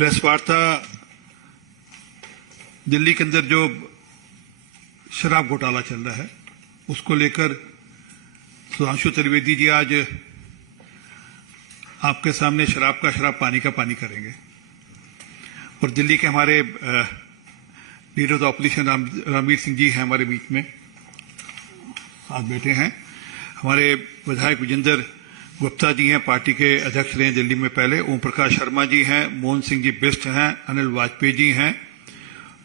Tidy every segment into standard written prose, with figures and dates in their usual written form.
Press वार्ता दिल्ली के अंदर जो शराब घोटाला चल रहा है उसको लेकर सुधांशु त्रिवेदी जी आज आपके सामने शराब का शराब पानी का पानी करेंगे और दिल्ली के हमारे leader of opposition Ranveer Singh ji हैं हमारे बीच में साथ बैठे हैं। हमारे विधायक विजेंद्र गुप्ता जी हैं, पार्टी के अध्यक्ष रहे दिल्ली में पहले। ओम प्रकाश शर्मा जी हैं, मोहन सिंह जी बिष्ट हैं, अनिल वाजपेयी जी हैं,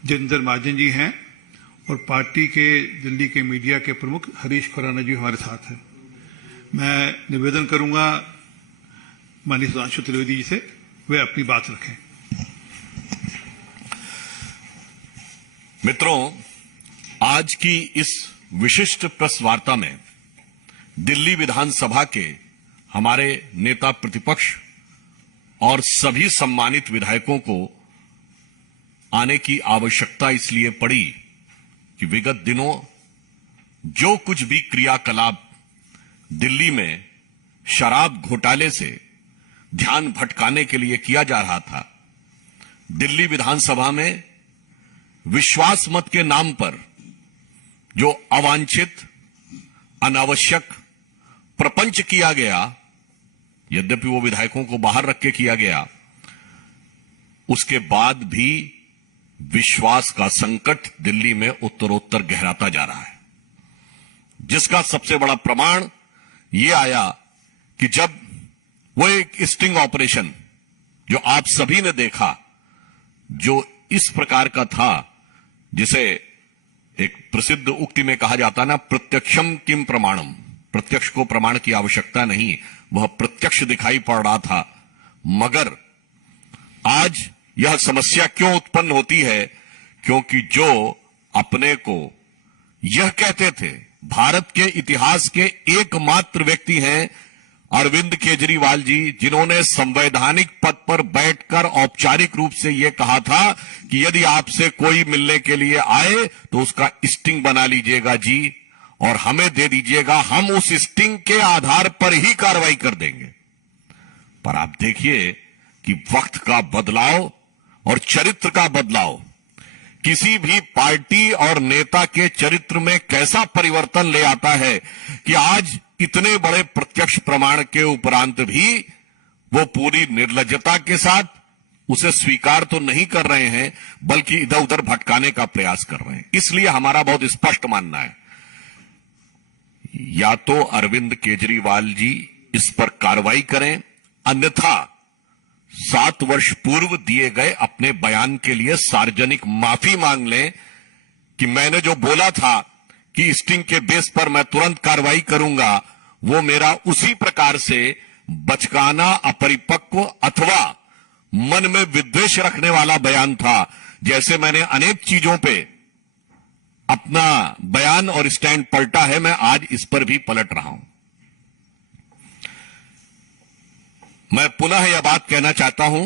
जितेंद्र महाजन जी हैं और पार्टी के दिल्ली के मीडिया के प्रमुख हरीश खुराना जी हमारे साथ हैं। मैं निवेदन करूंगा माननीय सुधांशु त्रिवेदी जी से वे अपनी बात रखें। मित्रों, आज की इस विशिष्ट प्रेस वार्ता में दिल्ली विधानसभा के हमारे नेता प्रतिपक्ष और सभी सम्मानित विधायकों को आने की आवश्यकता इसलिए पड़ी कि विगत दिनों जो कुछ भी क्रियाकलाप दिल्ली में शराब घोटाले से ध्यान भटकाने के लिए किया जा रहा था, दिल्ली विधानसभा में विश्वास मत के नाम पर जो अवांछित अनावश्यक प्रपंच किया गया, यद्यपि वो विधायकों को बाहर रख के किया गया, उसके बाद भी विश्वास का संकट दिल्ली में उत्तरोत्तर गहराता जा रहा है, जिसका सबसे बड़ा प्रमाण ये आया कि जब वो एक स्टिंग ऑपरेशन जो आप सभी ने देखा, जो इस प्रकार का था जिसे एक प्रसिद्ध उक्ति में कहा जाता ना, प्रत्यक्षम किम प्रमाणम, प्रत्यक्ष को प्रमाण की आवश्यकता नहीं, वह प्रत्यक्ष दिखाई पड़ रहा था। मगर आज यह समस्या क्यों उत्पन्न होती है? क्योंकि जो अपने को यह कहते थे भारत के इतिहास के एकमात्र व्यक्ति हैं अरविंद केजरीवाल जी, जिन्होंने संवैधानिक पद पर बैठकर औपचारिक रूप से यह कहा था कि यदि आपसे कोई मिलने के लिए आए तो उसका स्टिंग बना लीजिएगा जी और हमें दे दीजिएगा, हम उस स्टिंग के आधार पर ही कार्रवाई कर देंगे। पर आप देखिए कि वक्त का बदलाव और चरित्र का बदलाव किसी भी पार्टी और नेता के चरित्र में कैसा परिवर्तन ले आता है कि आज इतने बड़े प्रत्यक्ष प्रमाण के उपरांत भी वो पूरी निर्लज्जता के साथ उसे स्वीकार तो नहीं कर रहे हैं, बल्कि इधर उधर भटकाने का प्रयास कर रहे हैं। इसलिए हमारा बहुत स्पष्ट मानना है, या तो अरविंद केजरीवाल जी इस पर कार्रवाई करें, अन्यथा 7 वर्ष पूर्व दिए गए अपने बयान के लिए सार्वजनिक माफी मांग लें कि मैंने जो बोला था कि स्टिंग के बेस पर मैं तुरंत कार्रवाई करूंगा, वो मेरा उसी प्रकार से बचकाना, अपरिपक्व अथवा मन में विद्वेष रखने वाला बयान था। जैसे मैंने अनेक चीजों पे अपना बयान और स्टैंड पलटा है, मैं आज इस पर भी पलट रहा हूं। मैं पुनः यह बात कहना चाहता हूं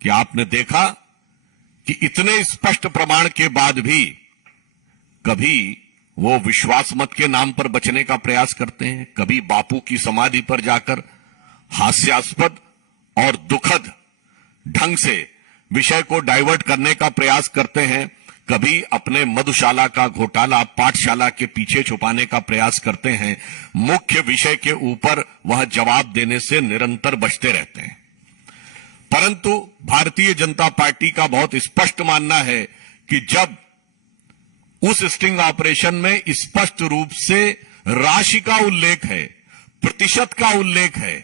कि आपने देखा कि इतने स्पष्ट प्रमाण के बाद भी कभी वो विश्वास मत के नाम पर बचने का प्रयास करते हैं, कभी बापू की समाधि पर जाकर हास्यास्पद और दुखद ढंग से विषय को डाइवर्ट करने का प्रयास करते हैं, कभी अपने मधुशाला का घोटाला पाठशाला के पीछे छुपाने का प्रयास करते हैं। मुख्य विषय के ऊपर वह जवाब देने से निरंतर बचते रहते हैं। परंतु भारतीय जनता पार्टी का बहुत स्पष्ट मानना है कि जब उस स्टिंग ऑपरेशन में स्पष्ट रूप से राशि का उल्लेख है, प्रतिशत का उल्लेख है,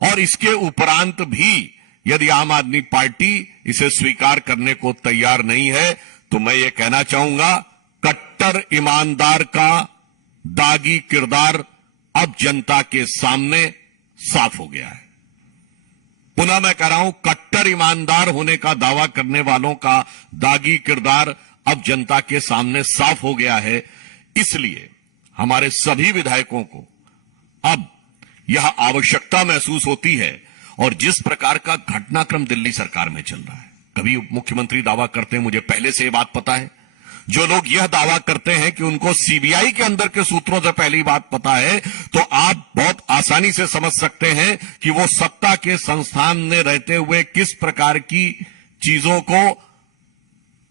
और इसके उपरांत भी यदि आम आदमी पार्टी इसे स्वीकार करने को तैयार नहीं है, तो मैं ये कहना चाहूंगा, कट्टर ईमानदार का दागी किरदार अब जनता के सामने साफ हो गया है। पुनः मैं कह रहा हूं, कट्टर ईमानदार होने का दावा करने वालों का दागी किरदार अब जनता के सामने साफ हो गया है। इसलिए हमारे सभी विधायकों को अब यह आवश्यकता महसूस होती है, और जिस प्रकार का घटनाक्रम दिल्ली सरकार में चल रहा है, कभी मुख्यमंत्री दावा करते हैं मुझे पहले से यह बात पता है, जो लोग यह दावा करते हैं कि उनको सीबीआई के अंदर के सूत्रों से पहली बात पता है, तो आप बहुत आसानी से समझ सकते हैं कि वो सत्ता के संस्थान में रहते हुए किस प्रकार की चीजों को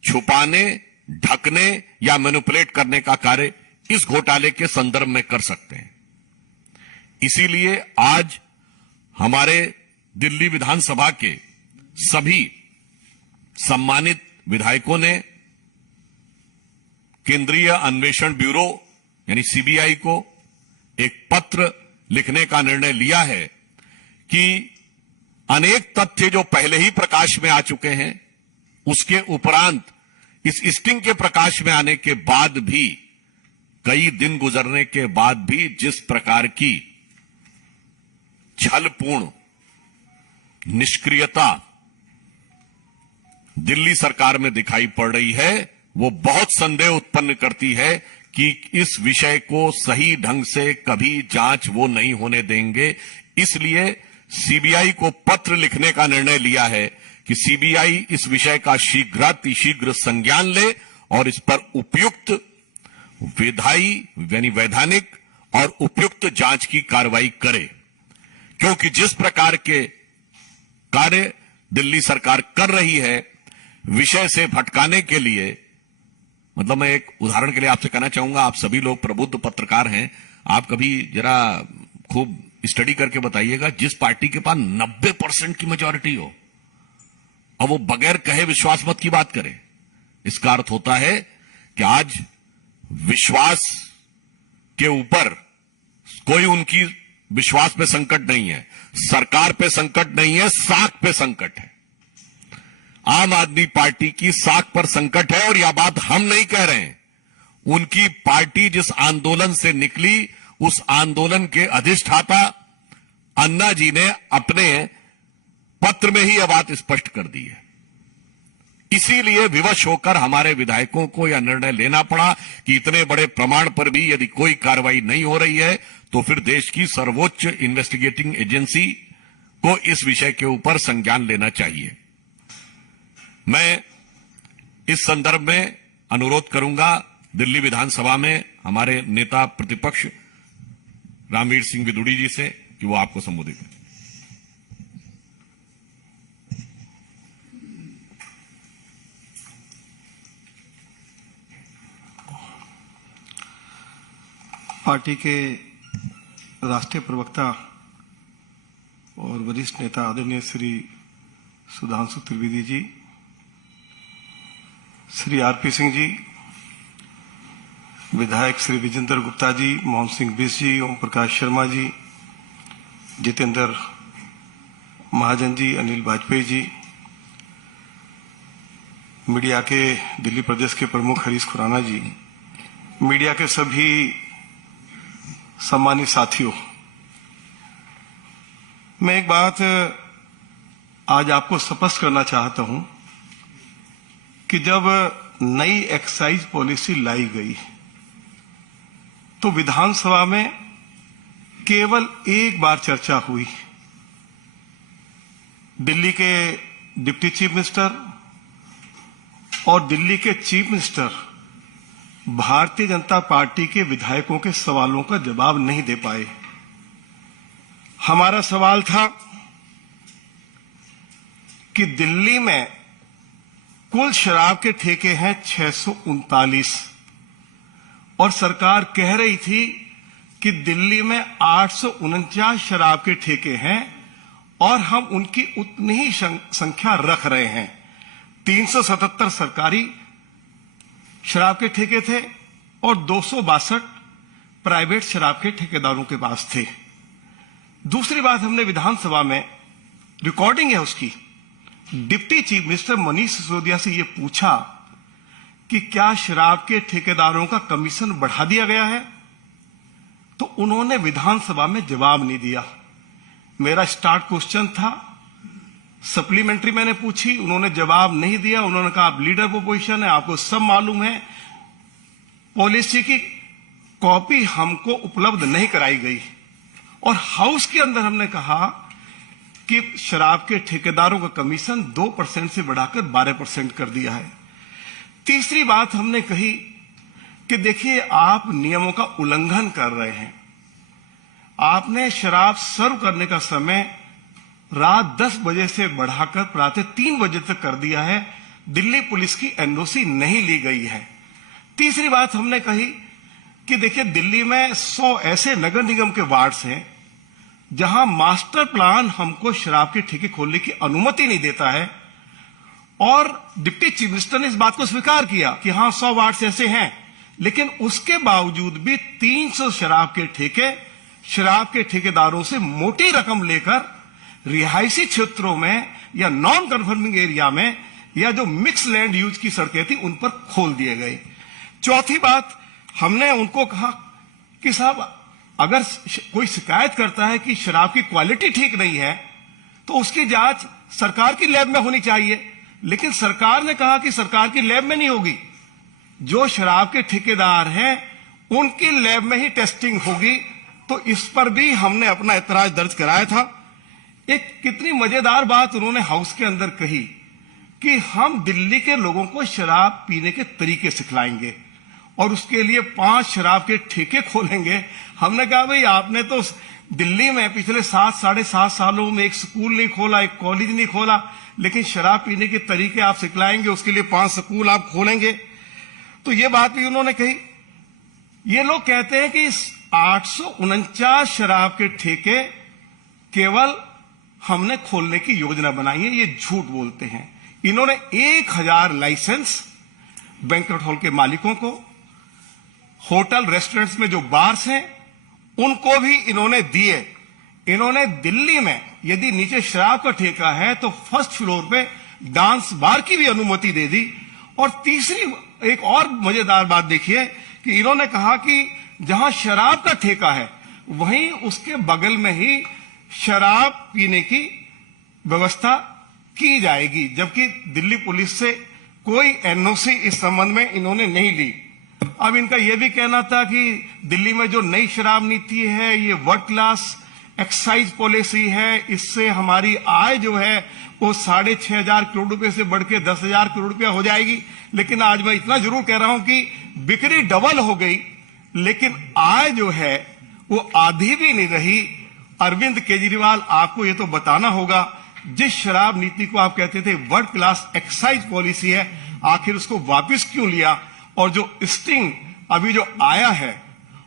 छुपाने, ढकने या मैनिपुलेट करने का कार्य इस घोटाले के संदर्भ में कर सकते हैं। इसीलिए आज हमारे दिल्ली विधानसभा के सभी सम्मानित विधायकों ने केंद्रीय अन्वेषण ब्यूरो यानी सीबीआई को एक पत्र लिखने का निर्णय लिया है कि अनेक तथ्य जो पहले ही प्रकाश में आ चुके हैं, उसके उपरांत इस स्टिंग के प्रकाश में आने के बाद भी, कई दिन गुजरने के बाद भी जिस प्रकार की छलपूर्ण निष्क्रियता दिल्ली सरकार में दिखाई पड़ रही है, वो बहुत संदेह उत्पन्न करती है कि इस विषय को सही ढंग से कभी जांच वो नहीं होने देंगे। इसलिए सीबीआई को पत्र लिखने का निर्णय लिया है कि सीबीआई इस विषय का शीघ्र संज्ञान ले और इस पर उपयुक्त विधायी यानी वैधानिक और उपयुक्त जांच की कार्रवाई करे, क्योंकि जिस प्रकार के कार्य दिल्ली सरकार कर रही है विषय से भटकाने के लिए, मतलब मैं एक उदाहरण के लिए आपसे कहना चाहूंगा, आप सभी लोग प्रबुद्ध पत्रकार हैं, आप कभी जरा खूब स्टडी करके बताइएगा, जिस पार्टी के पास 90% की मेजॉरिटी हो और वो बगैर कहे विश्वास मत की बात करे, इसका अर्थ होता है कि आज विश्वास के ऊपर कोई उनकी विश्वास पे संकट नहीं है, सरकार पे संकट नहीं है, साख पे संकट है। आम आदमी पार्टी की साख पर संकट है और यह बात हम नहीं कह रहे हैं। उनकी पार्टी जिस आंदोलन से निकली, उस आंदोलन के अधिष्ठाता अन्ना जी ने अपने पत्र में ही यह बात स्पष्ट कर दी है। इसीलिए विवश होकर हमारे विधायकों को यह निर्णय लेना पड़ा कि इतने बड़े प्रमाण पर भी यदि कोई कार्रवाई नहीं हो रही है तो फिर देश की सर्वोच्च इन्वेस्टिगेटिंग एजेंसी को इस विषय के ऊपर संज्ञान लेना चाहिए। मैं इस संदर्भ में अनुरोध करूंगा दिल्ली विधानसभा में हमारे नेता प्रतिपक्ष रामवीर सिंह विदुड़ी जी से कि वो आपको संबोधित करें। पार्टी के राष्ट्रीय प्रवक्ता और वरिष्ठ नेता आदरणीय श्री सुधांशु त्रिवेदी जी, श्री आरपी सिंह जी, विधायक श्री विजेंद्र गुप्ता जी, मोहन सिंह बिष्ट जी, ओम प्रकाश शर्मा जी, जितेंद्र महाजन जी, अनिल वाजपेयी जी, मीडिया के दिल्ली प्रदेश के प्रमुख हरीश खुराना जी, मीडिया के सभी सम्मानित साथियों, मैं एक बात आज आपको स्पष्ट करना चाहता हूं कि जब नई एक्साइज पॉलिसी लाई गई तो विधानसभा में केवल एक बार चर्चा हुई। दिल्ली के डिप्टी चीफ मिनिस्टर और दिल्ली के chief minister Bharatiya Janata party के विधायकों के सवालों का जवाब नहीं दे पाए। हमारा सवाल था कि दिल्ली में कुल शराब के ठेके हैं 639 और सरकार कह रही थी कि दिल्ली में 849 शराब के ठेके हैं और हम उनकी उतनी ही संख्या रख रहे हैं। 377 सरकारी शराब के ठेके थे और 262 प्राइवेट शराब के ठेकेदारों के पास थे। दूसरी बात, हमने विधानसभा में रिकॉर्डिंग है उसकी, deputy chief minister Manish Sisodia से यह पूछा कि क्या शराब के ठेकेदारों का कमीशन बढ़ा दिया गया है, तो उन्होंने विधानसभा में जवाब नहीं दिया। मेरा स्टार्ट क्वेश्चन था, सप्लीमेंट्री मैंने पूछी, उन्होंने जवाब नहीं दिया। उन्होंने कहा आप लीडर पोजीशन है, आपको सब मालूम है। पॉलिसी की कॉपी हमको उपलब्ध नहीं कराई गई और हाउस के अंदर हमने कहा कि शराब के ठेकेदारों का कमीशन 2% से बढ़ाकर 12% कर दिया है। तीसरी बात हमने कही कि देखिए आप नियमों का उल्लंघन कर रहे हैं। आपने शराब सर्व करने का समय रात 10 बजे से बढ़ाकर प्रातः 3 बजे तक कर दिया है। दिल्ली पुलिस की एनओसी नहीं ली गई है। तीसरी बात हमने कही कि देखिए दिल्ली में 100 ऐसे नगर निगम के वार्ड्स हैं जहां मास्टर प्लान हमको शराब के ठेके खोलने की अनुमति नहीं देता है, और डिप्टी चीफ मिनिस्टर ने इस बात को स्वीकार किया कि हां 100 वार्ड्स ऐसे हैं, लेकिन उसके बावजूद भी 300 शराब के ठेकेदारों से मोटी रकम लेकर रिहायशी क्षेत्रों में या नॉन कन्फर्मिंग एरिया में या जो मिक्स लैंड यूज की सड़कें थी उन पर खोल दिए गए। चौथी बात, हमने उनको कहा कि साहब अगर कोई शिकायत करता है कि शराब की क्वालिटी ठीक नहीं है तो उसकी जांच सरकार की लैब में होनी चाहिए, लेकिन सरकार ने कहा कि सरकार की लैब में नहीं होगी, जो शराब के ठेकेदार हैं उनकी लैब में ही टेस्टिंग होगी। तो इस पर भी हमने अपना ऐतराज दर्ज कराया था। एक कितनी मजेदार बात उन्होंने हाउस के अंदर कही कि हम दिल्ली के लोगों को शराब पीने के तरीके सिखलाएंगे और उसके लिए 5 शराब के ठेके खोलेंगे। हमने कहा भाई आपने तो दिल्ली में पिछले 7-7.5 सालों में एक स्कूल नहीं खोला, एक कॉलेज नहीं खोला, लेकिन शराब पीने के तरीके आप सिखलाएंगे, उसके लिए 5 स्कूल आप खोलेंगे। तो ये बात भी उन्होंने कही। ये लोग कहते हैं कि 849 शराब के ठेके केवल हमने खोलने की योजना बनाई है, ये झूठ बोलते हैं। इन्होंने 1000 लाइसेंस बैंक्वेट हॉल के मालिकों को, होटल रेस्टोरेंट्स में जो बार्स हैं उनको भी इन्होंने दिए। इन्होंने दिल्ली में यदि नीचे शराब का ठेका है तो फर्स्ट फ्लोर पे डांस बार की भी अनुमति दे दी। और तीसरी एक और मजेदार बात देखिए कि इन्होंने कहा कि जहां शराब का ठेका है वहीं उसके बगल में ही शराब पीने की व्यवस्था की जाएगी, जबकि दिल्ली पुलिस से कोई एनओसी इस संबंध में इन्होंने नहीं ली। अब इनका यह भी कहना था कि दिल्ली में जो नई शराब नीति है ये वर्ल्ड क्लास एक्साइज पॉलिसी है, इससे हमारी आय जो है वो 6,500 करोड़ रुपए से बढ़ के 10,000 करोड़ रुपया हो जाएगी। लेकिन आज मैं इतना जरूर कह रहा हूं कि बिक्री डबल हो गई, लेकिन आय जो है वो आधी भी नहीं रही। अरविंद केजरीवाल, आपको ये तो बताना होगा, जिस शराब नीति को आप कहते थे वर्ल्ड क्लास एक्साइज पॉलिसी है, आखिर उसको वापस क्यों लिया? और जो स्टिंग अभी जो आया है,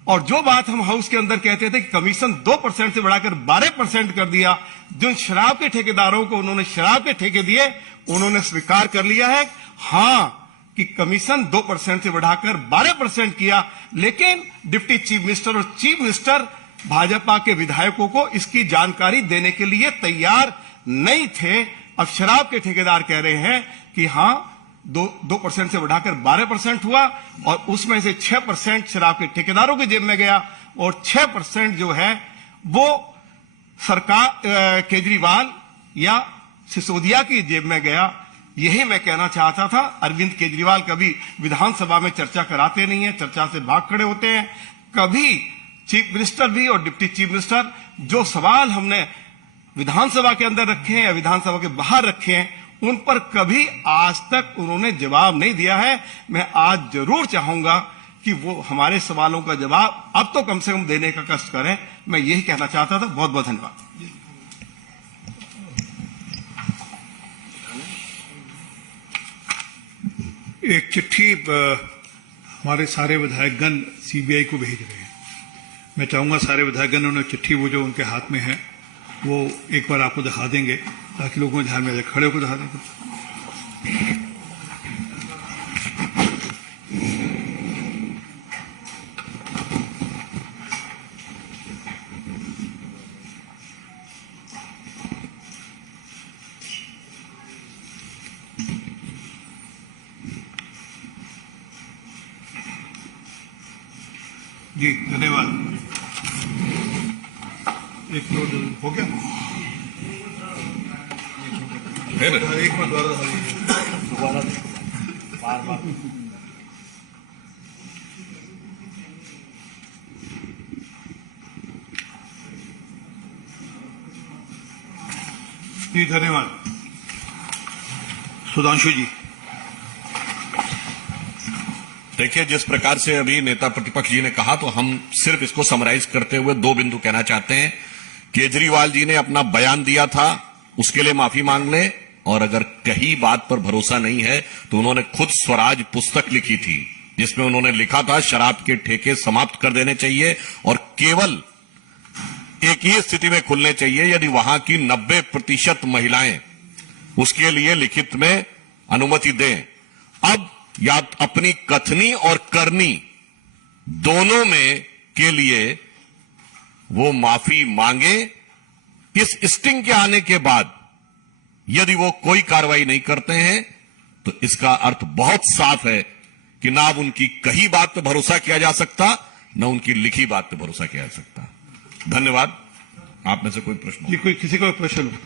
और जो बात हम हाउस के अंदर कहते थे कि कमीशन 2% से बढ़ाकर 12% कर दिया, जिन शराब के ठेकेदारों को उन्होंने शराब के ठेके दिए उन्होंने स्वीकार कर लिया है हां कि कमीशन 2% से बढ़ाकर 12% किया। लेकिन डिप्टी चीफ मिनिस्टर और चीफ मिनिस्टर भाजपा के विधायकों को इसकी जानकारी देने के लिए तैयार नहीं थे। अब शराब के ठेकेदार कह रहे हैं कि हां 2% से बढ़ाकर 12% हुआ और उसमें से 6% शराब के ठेकेदारों की जेब में गया और 6% जो है वो सरकार केजरीवाल या सिसोदिया की जेब में गया। यही मैं कहना चाहता था। अरविंद केजरीवाल कभी विधानसभा में चर्चा कराते नहीं है, चर्चा से भाग खड़े होते हैं। कभी चीफ मिनिस्टर भी और डिप्टी चीफ मिनिस्टर जो सवाल हमने विधानसभा के अंदर रखे हैं या विधानसभा के बाहर रखे हैं उन पर कभी आज तक उन्होंने जवाब नहीं दिया है। मैं आज जरूर चाहूंगा कि वो हमारे सवालों का जवाब अब तो कम से कम देने का कष्ट करें। मैं यही कहना चाहता था। बहुत बहुत धन्यवाद। एक चिट्ठी हमारे सारे विधायकगण सीबीआई को भेज रहे हैं। मैं चाहूंगा सारे विधायकगण उन्हें चिट्ठी वो जो उनके हाथ में है वो एक बार आपको दिखा देंगे ताकि लोगों को ध्यान में आ जाए। खड़े होकर दिखा देंगे। जी धन्यवाद। एक मिनट हो गया। है ना? एक मिनट दोबारा बार-बार। जी धन्यवाद। सुधांशु जी। देखिए, जिस प्रकार से अभी नेता प्रतिपक्ष जी ने कहा, तो हम सिर्फ इसको समराइज करते हुए दो बिंदु कहना चाहते हैं। केजरीवाल जी ने अपना बयान दिया था, उसके लिए माफी मांग लें, और अगर कहीं बात पर भरोसा नहीं है तो उन्होंने खुद स्वराज पुस्तक लिखी थी, जिसमें उन्होंने लिखा था शराब के ठेके समाप्त कर देने चाहिए और केवल एक ही स्थिति में खुलने चाहिए यदि वहां की 90% महिलाएं उसके लिए लिखित में अनुमति दें। अब या अपनी कथनी और करनी दोनों में के लिए वो माफी मांगे। इस स्टिंग के आने के बाद यदि वो कोई कार्रवाई नहीं करते हैं तो इसका अर्थ बहुत साफ है कि ना अब उनकी कही बात पर भरोसा किया जा सकता, ना उनकी लिखी बात पर भरोसा किया जा सकता। धन्यवाद। आप में से कोई प्रश्न? जी, कोई किसी को प्रश्न हो?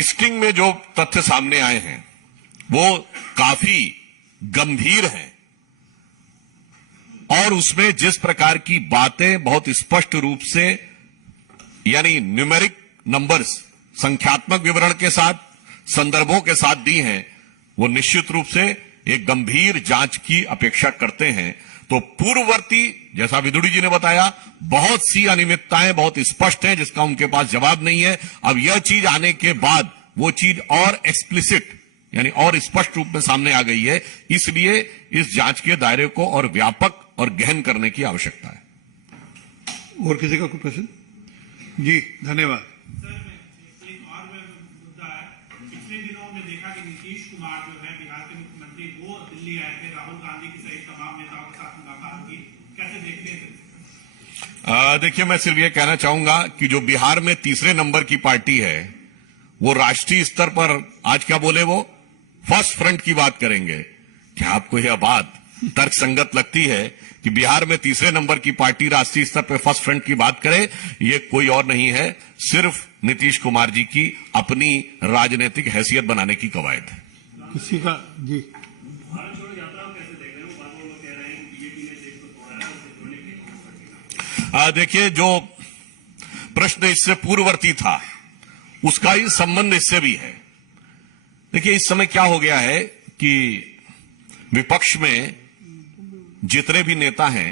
स्टिंग में जो तथ्य सामने आए हैं वो काफी गंभीर हैं और उसमें जिस प्रकार की बातें बहुत स्पष्ट रूप से यानी न्यूमेरिक नंबर्स संख्यात्मक विवरण के साथ संदर्भों के साथ दी हैं, वो निश्चित रूप से एक गंभीर जांच की अपेक्षा करते हैं। तो पूर्ववर्ती, जैसा विदुड़ी जी ने बताया, बहुत सी अनियमितताएं बहुत स्पष्ट हैं जिसका उनके पास जवाब नहीं है। अब यह चीज आने के बाद वो चीज और एक्सप्लिसिट यानी और स्पष्ट रूप में सामने आ गई है, इसलिए इस जांच के दायरे को और व्यापक और गहन करने की आवश्यकता है। और किसी का कोई प्रश्न? जी, धन्यवाद। एक और मुद्दा है। पिछले दिनों में देखा कि नीतीश कुमार जो है बिहार के मुख्यमंत्री, वो दिल्ली आए थे, राहुल गांधी की सहित तमाम नेताओं के साथ मुलाकात की, कैसे देखते हैं? देखिए, मैं सिर्फ ये कहना चाहूंगा कि जो बिहार में तीसरे नंबर की पार्टी है वो राष्ट्रीय स्तर पर आज क्या बोले, वो फर्स्ट फ्रंट की बात करेंगे। क्या आपको यह बात तर्कसंगत लगती है कि बिहार में तीसरे नंबर की पार्टी राष्ट्रीय स्तर पर फर्स्ट फ्रंट की बात करे? ये कोई और नहीं है, सिर्फ नीतीश कुमार जी की अपनी राजनीतिक हैसियत बनाने की कवायद है। किसी का? जी, देखिए, जो प्रश्न इससे पूर्ववर्ती था उसका ही संबंध इससे भी है। देखिए, इस समय क्या हो गया है कि विपक्ष में जितने भी नेता हैं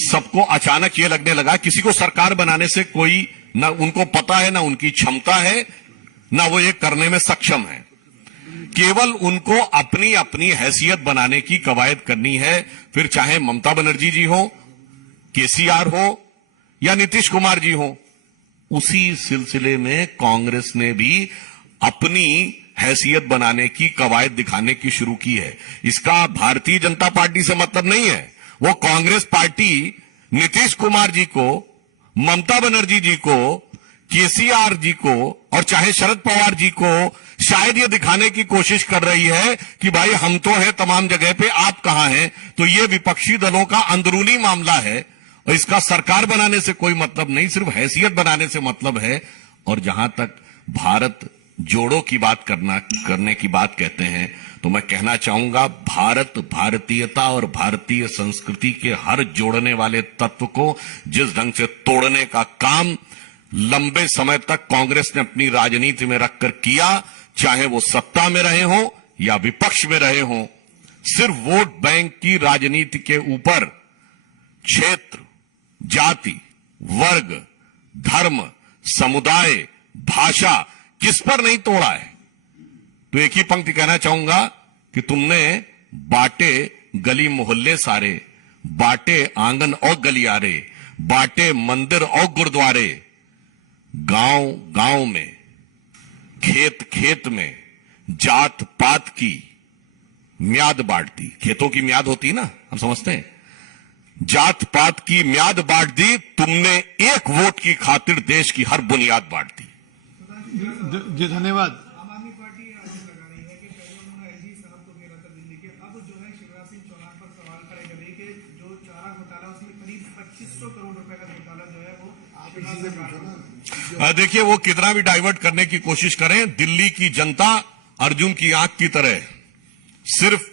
सबको अचानक ये लगने लगा किसी को सरकार बनाने से कोई ना उनको पता है, ना उनकी क्षमता है, ना वो ये करने में सक्षम है। केवल उनको अपनी अपनी हैसियत बनाने की कवायद करनी है, फिर चाहे ममता बनर्जी जी हो, केसीआर हो या नीतीश कुमार जी हो। उसी सिलसिले में कांग्रेस ने भी अपनी हैसियत बनाने की कवायद दिखाने की शुरू की है। इसका भारतीय जनता पार्टी से मतलब नहीं है। वो कांग्रेस पार्टी नीतीश कुमार जी को, ममता बनर्जी जी को, केसीआर जी को और चाहे शरद पवार जी को शायद ये दिखाने की कोशिश कर रही है कि भाई हम तो हैं तमाम जगह पे, आप कहां हैं। तो ये विपक्षी दलों का अंदरूनी मामला है और इसका सरकार बनाने से कोई मतलब नहीं, सिर्फ हैसियत बनाने से मतलब है। और जहां तक भारत जोड़ो की बात करने की बात कहते हैं, तो मैं कहना चाहूंगा भारत, भारतीयता और भारतीय संस्कृति के हर जोड़ने वाले तत्व को जिस ढंग से तोड़ने का काम लंबे समय तक कांग्रेस ने अपनी राजनीति में रखकर किया, चाहे वो सत्ता में रहे हों या विपक्ष में रहे हों, सिर्फ वोट बैंक की राजनीति के ऊपर क्षेत्र, जाति, वर्ग, धर्म, समुदाय, भाषा किस पर नहीं तोड़ा है। तो एक ही पंक्ति कहना चाहूंगा कि तुमने बाटे गली मोहल्ले सारे, बाटे आंगन और गलियारे, बाटे मंदिर और गुरुद्वारे, गांव गांव में, खेत खेत में जात पात की म्याद बांट दी। खेतों की म्याद होती है ना, हम समझते हैं। जात पात की म्याद बांट दी तुमने, एक वोट की खातिर देश की हर बुनियाद बांट दी। जी, धन्यवाद। आम आदमी पार्टी आरोप लगा रही है कि पहले उन्होंने एलजी साहब को घेरा था दिल्ली के, अब जो है शिवराज सिंह चौहान पर सवाल खड़े कर रही है कि जो चारा घोटाला, उसमें करीब 2500 करोड़ रुपए का घोटाला जो है वो देखिए, वो कितना भी डाइवर्ट करने की कोशिश करें, दिल्ली की जनता अर्जुन की आंख की तरह सिर्फ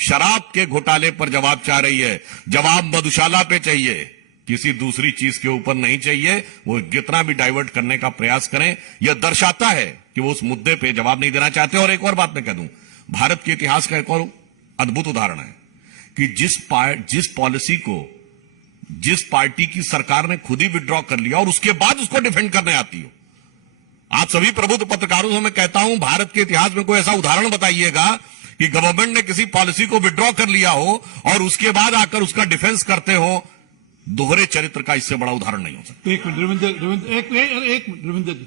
शराब के घोटाले पर जवाब चाह रही है। जवाब मधुशाला पे चाहिए, किसी दूसरी चीज के ऊपर नहीं चाहिए। वो जितना भी डाइवर्ट करने का प्रयास करें, यह दर्शाता है कि वो उस मुद्दे पे जवाब नहीं देना चाहते। और एक और बात मैं कह दूं, भारत के इतिहास का एक और अद्भुत उदाहरण है कि जिस पॉलिसी को जिस पार्टी की सरकार ने खुद ही विड्रॉ कर लिया और उसके बाद उसको डिफेंड करने आती हो। आप सभी प्रबुद्ध पत्रकारों से मैं कहता हूं, भारत के इतिहास में कोई ऐसा उदाहरण बताइएगा कि गवर्नमेंट ने किसी पॉलिसी को विड्रॉ कर लिया हो और उसके बाद आकर उसका डिफेंस करते हो। दोहरे चरित्र का इससे बड़ा उदाहरण नहीं हो सकता। एक मिनट रविंद्र जी,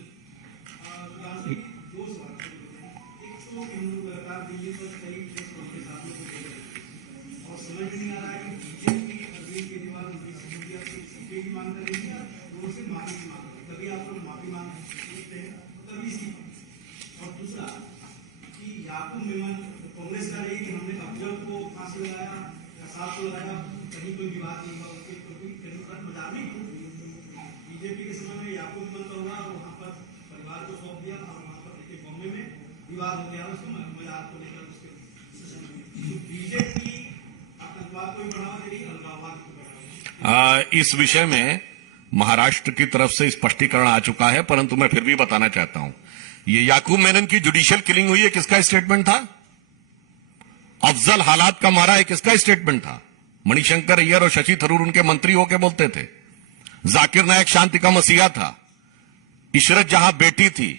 कांग्रेस का नहीं कि हमने अफजल को फांसी लगाया, कसाब को लगाया, कहीं कोई विवाद नहीं हुआ, उसके मजाक नहीं। बीजेपी के समय में याकूब मेमन का हुआ और वहां पर परिवार को सौंप दिया और वहां पर बॉम्बे में विवाद हो गया उसके मजाक को लेकर। उसके बीजेपी आतंकवाद को भी बढ़ावा दे रही, अलगाववाद को बढ़ावा। इस विषय में महाराष्ट्र की तरफ से स्पष्टीकरण आ चुका है, परंतु मैं फिर भी बताना चाहता हूं, ये याकूब मेनन की जुडिशियल किलिंग हुई है, किसका स्टेटमेंट था? अफजल हालात का मारा है, किसका स्टेटमेंट था? मणिशंकर अय्यर और शशि थरूर उनके मंत्री होके बोलते थे। जाकिर नायक शांति का मसीहा था, इशरत जहां बेटी थी,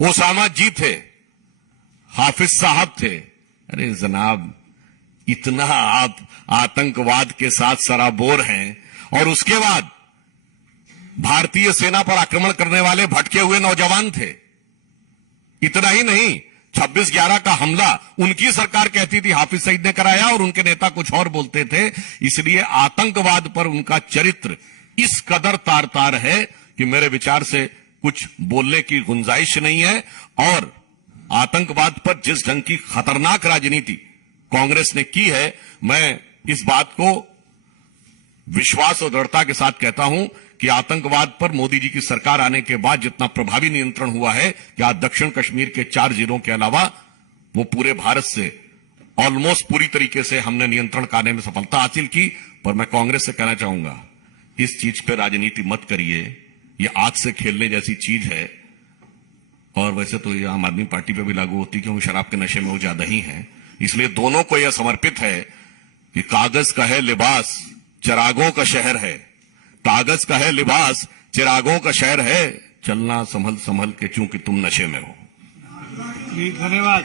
ओसामा जी थे, हाफिज साहब थे। अरे जनाब, इतना आप आतंकवाद के साथ सराबोर हैं और उसके बाद भारतीय सेना पर आक्रमण करने वाले भटके हुए नौजवान थे। इतना ही नहीं, 26/11 का हमला उनकी सरकार कहती थी हाफिज सईद ने कराया और उनके नेता कुछ और बोलते थे। इसलिए आतंकवाद पर उनका चरित्र इस कदर तार तार है कि मेरे विचार से कुछ बोलने की गुंजाइश नहीं है। और आतंकवाद पर जिस ढंग की खतरनाक राजनीति कांग्रेस ने की है, मैं इस बात को विश्वास और दृढ़ता के साथ कहता हूं कि आतंकवाद पर मोदी जी की सरकार आने के बाद जितना प्रभावी नियंत्रण हुआ है कि आज दक्षिण कश्मीर के 4 जिलों के अलावा वो पूरे भारत से ऑलमोस्ट पूरी तरीके से हमने नियंत्रण करने में सफलता हासिल की। पर मैं कांग्रेस से कहना चाहूंगा, इस चीज पे राजनीति मत करिए, ये आग से खेलने जैसी चीज है। और वैसे तो ये आम आदमी पार्टी पे भी लागू होती, क्योंकि शराब के नशे में वो ज्यादा ही है। इसलिए दोनों को यह समर्पित है कि कागज का है लिबास, चिरागों का शहर है। कागज का है लिबास, चिरागों का शहर है। चलना संभल संभल के, चूंकि तुम नशे में हो। धन्यवाद।